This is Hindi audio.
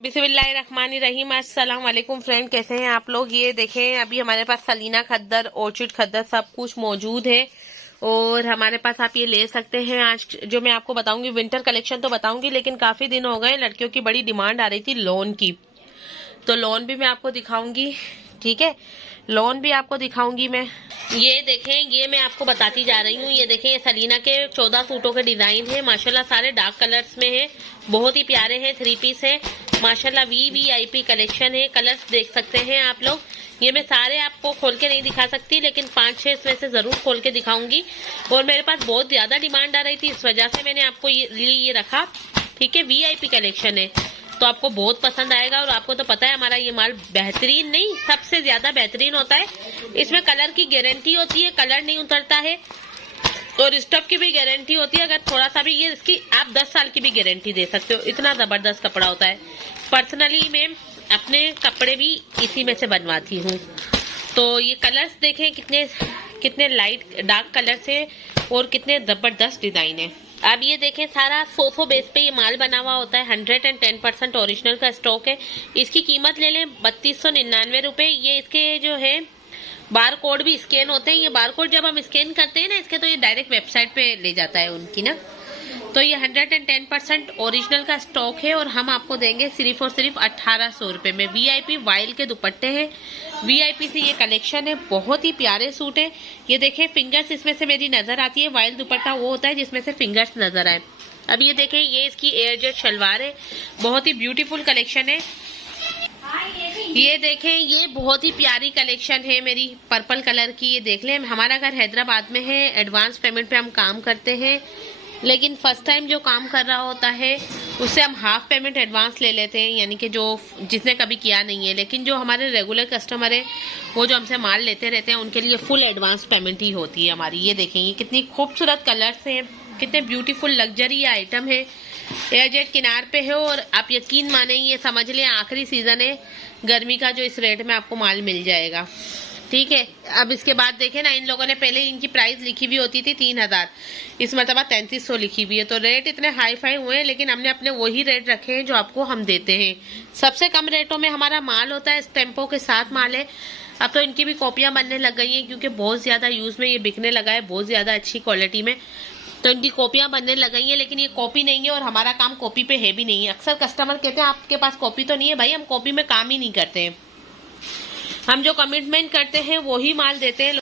बिस्मिल्लाहिर्रहमानिर्रहीम। अस्सलाम वालेकुम फ्रेंड, कैसे हैं आप लोग। ये देखें, अभी हमारे पास सलीना खद्दर, ऑर्चिड खद्दर सब कुछ मौजूद है और हमारे पास आप ये ले सकते हैं। आज जो मैं आपको बताऊंगी विंटर कलेक्शन तो बताऊंगी, लेकिन काफी दिन हो गए, लड़कियों की बड़ी डिमांड आ रही थी लोन की, तो लोन भी मैं आपको दिखाऊंगी। ठीक है, लोन भी आपको दिखाऊंगी मैं। ये देखें, ये मैं आपको बताती जा रही हूँ। ये देखें, ये सलीना के 14 सूटों के डिजाइन है माशाल्लाह, सारे डार्क कलर्स में है, बहुत ही प्यारे हैं, 3 पीस है माशाल्लाह। वीवीआईपी कलेक्शन है, कलर्स देख सकते हैं आप लोग। ये मैं सारे आपको खोल के नहीं दिखा सकती, लेकिन 5-6 इसमें से जरूर खोल के दिखाऊंगी। और मेरे पास बहुत ज्यादा डिमांड आ रही थी, इस वजह से मैंने आपको ये रखा। ठीक है, वीआईपी कलेक्शन है तो आपको बहुत पसंद आएगा। और आपको तो पता है हमारा ये माल बेहतरीन नहीं, सबसे ज्यादा बेहतरीन होता है। इसमें कलर की गारंटी होती है, कलर नहीं उतरता है, और स्टफ की भी गारंटी होती है। अगर थोड़ा सा भी, ये इसकी आप 10 साल की भी गारंटी दे सकते हो, इतना जबरदस्त कपड़ा होता है। पर्सनली मैं अपने कपड़े भी इसी में से बनवाती हूँ। तो ये कलर्स देखें, कितने कितने लाइट डार्क कलर्स है और कितने जबरदस्त डिजाइन है। अब ये देखें, सारा 100 बेस पे ये माल बना हुआ होता है, 110% ओरिजिनल का स्टॉक है। इसकी कीमत ले लें 3299 रुपए। ये इसके जो है बार कोड भी स्कैन होते हैं। ये बार कोड जब हम स्कैन करते हैं ना इसके, तो ये डायरेक्ट वेबसाइट पे ले जाता है उनकी ना। तो ये 110% ओरिजिनल का स्टॉक है और हम आपको देंगे सिर्फ और सिर्फ 1800 रुपए में। वीआईपी वाइल के दुपट्टे हैं, वीआईपी से ये कलेक्शन है, बहुत ही प्यारे सूट है। ये देखें, फिंगर्स इसमें से मेरी नजर आती है। वाइल दुपट्टा वो होता है जिसमें से फिंगर्स नजर आए। अब ये देखें, ये इसकी एयर जेट शलवार है, बहुत ही ब्यूटीफुल कलेक्शन है। ये देखें, ये बहुत ही प्यारी कलेक्शन है मेरी, पर्पल कलर की। ये देख लें, हमारा घर हैदराबाद में है, एडवांस पेमेंट पे हम काम करते हैं, लेकिन फर्स्ट टाइम जो काम कर रहा होता है उससे हम हाफ पेमेंट एडवांस ले लेते हैं, यानी कि जो जिसने कभी किया नहीं है। लेकिन जो हमारे रेगुलर कस्टमर है, वो जो हमसे माल लेते रहते हैं, उनके लिए फुल एडवांस पेमेंट ही होती है हमारी। ये देखें, ये कितनी खूबसूरत कलर्स हैं, कितने ब्यूटीफुल लग्जरी आइटम है। एयरजेट किनार पे है और आप यकीन माने, ये समझ लें आखिरी सीजन है गर्मी का, जो इस रेट में आपको माल मिल जाएगा। ठीक है, अब इसके बाद देखें ना, इन लोगों ने पहले इनकी प्राइस लिखी हुई होती थी 3000, इस मरतबा 3300 लिखी हुई है। तो रेट इतने हाई फाई हुए हैं, लेकिन हमने अपने वही रेट रखे हैं जो आपको हम देते हैं। सबसे कम रेटों में हमारा माल होता है, स्टैंपों के साथ माल है। अब तो इनकी भी कॉपियां बनने लग गई हैं, क्योंकि बहुत ज्यादा यूज में ये बिकने लगा है, बहुत ज्यादा अच्छी क्वालिटी में, तो इनकी कॉपियां बनने लग गई हैं। लेकिन ये कॉपी नहीं है और हमारा काम कॉपी पे है भी नहीं है। अक्सर कस्टमर कहते हैं आपके पास कॉपी तो नहीं है। भाई, हम कॉपी में काम ही नहीं करते हैं, हम जो कमिटमेंट करते हैं वही माल देते हैं।